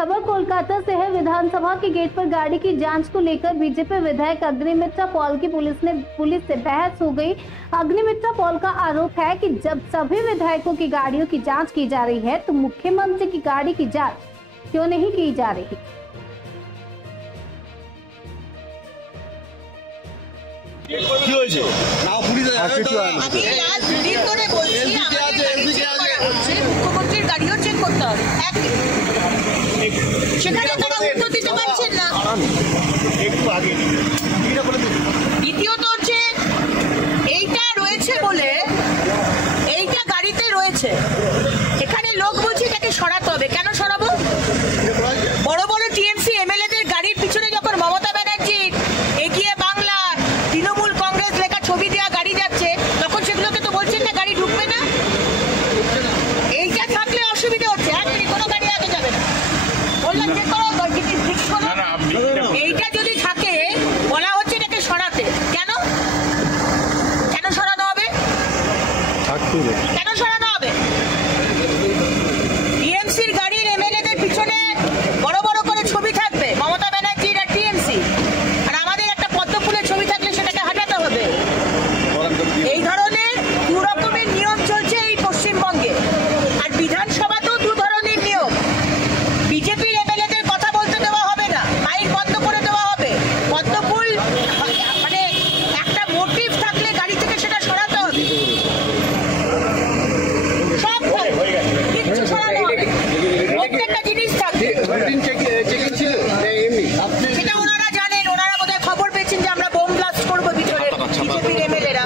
खबर कोलकाता से है। विधानसभा के गेट पर गाड़ी की जांच को लेकर बीजेपी विधायक अग्निमित्रा पॉल की पुलिस से बहस हो गई। अग्निमित्रा पॉल का आरोप है कि जब सभी विधायकों की गाड़ियों की जांच की जा रही है तो मुख्यमंत्री की गाड़ी की जांच क्यों नहीं की जा रही। মুখ্যমন্ত্রীর গাড়িও চেক করতে হবে, সেখানে তারা উত্তর দিতে পারছেন না। দ্বিতীয়ত হচ্ছে এইটা রয়েছে বলে, এইটা গাড়িতে রয়েছে, এখানে লোক বলছে এটাকে সরাতে হবে। কেন সরাবো? বড় বড় টিএমসি এমএলএদের গাড়ির পিছনে যখন মমতা ব্যানার্জি এগিয়ে বাংলা তৃণমূল কংগ্রেস লেখা ছবি দেওয়া গাড়ি যাচ্ছে, তখন সেগুলোকে তো বলছেন না গাড়ি ঢুকবে না। এইটা থাকলে অসুবিধা হচ্ছে, কোনো গাড়ি আগে যাবে না। বললাম যে এইটা যদি থাকে, বলা হচ্ছে এটাকে সরাতে। কেন কেন সরানো হবে? কেন সরানো হবে? টিএমসির গাড়ির এমএলএদের পিছনে বড় বড় করে ছবি থাকবে মমতা ব্যানার্জির আর টিএমসি, আর আমাদের একটা পদ্ম ফুলের ছবি থাকলে সেটাকে হাঁটাতে হবে। এই ধরনের দু রকমের নিয়ম চলছে এই পশ্চিমবঙ্গে। আর বিধানসভাতেও দু ধরনের নিয়ম। বিজেপির এমএলএদের কথা বলতে দেওয়া হবে না, মাইক বন্ধ করে দেওয়া হবে। পদ্ম ফুল মানে একটা মোটিভ থাকলে গাড়ি থেকে সেটা সরাতে হবে। সব কিছু সরানো হবে, প্রত্যেকটা জিনিস থাকবে। সেটা ওনারা জানেন, ওনারা বোধহয় খবর পেয়েছেন যে আমরা বোম ব্লাস্ট করবো ভিতরে, বিজেপির এমএলএরা।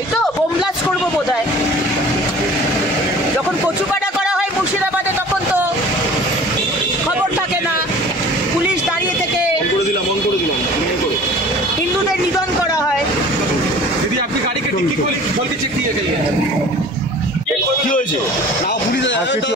এই তো বোম ব্লাস্ট করবো বোধহয়। যখন কচুকাটা করা হয় মুর্শিদাবাদে, তখন তো খবর থাকে না, পুলিশ দাঁড়িয়ে থেকে হিন্দুদের নিধন করা হয়। দিদি আপনি গাড়িকে টিকি করে চেক দিয়ে গেলেন, কি হয়েছে?